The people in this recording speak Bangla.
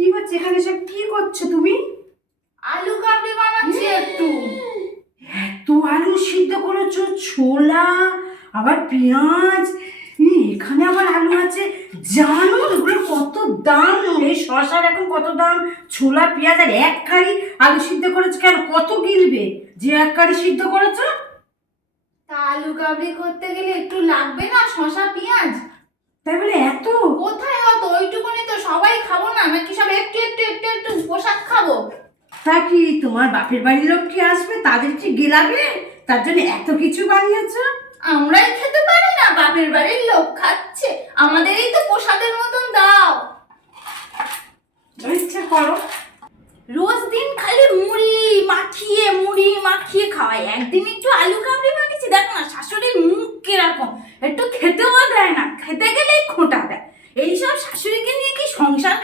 কি হচ্ছে এখানে? সব কি করছো তুমি? আলু কাবলি বানাচ্ছি একটু। এত আলু সিদ্ধ করেছো, ছোলা, আবার পেঁয়াজ, এখানে আবার আলু আছে। জানো এগুলো কত দাম? এই শসার এখন কত দাম, ছোলা পেঁয়াজ আর এক কারি আলু সিদ্ধ করেছো কেন? কত কিনবে যে এক কারি সিদ্ধ করেছো? তা আলু কাবলি করতে গেলে একটু লাগবে না শসা পেঁয়াজ? তাই বলে এত? কোথায় অত? ওইটুকুনি তো সবাই খাবো না, নাকি সব একটু একটু একটু একটু পোশাক খাবো? তা কি তোমার বাপের বাড়ির লোক কি আসবে, তাদের কি গেলাবে? তার জন্য এত কিছু বানিয়েছো? আমরাই খেতে পারি না? বাপের বাড়ির লোক খাচ্ছে, আমাদেরই তো প্রসাদের মতন দাও। ইচ্ছা করো। রোজ দিন খালি মুড়ি মাখিয়ে খাওয়াই, একদিন একটু আলু কাবলি বানিয়েছি। দেখো না শাশুড়ির মুখ কিরকম, একটু খেতেও দেয় না, খেতে গেলেই খোঁটা দেয়। এইসব শাশুড়িকে নিয়ে কি সংসার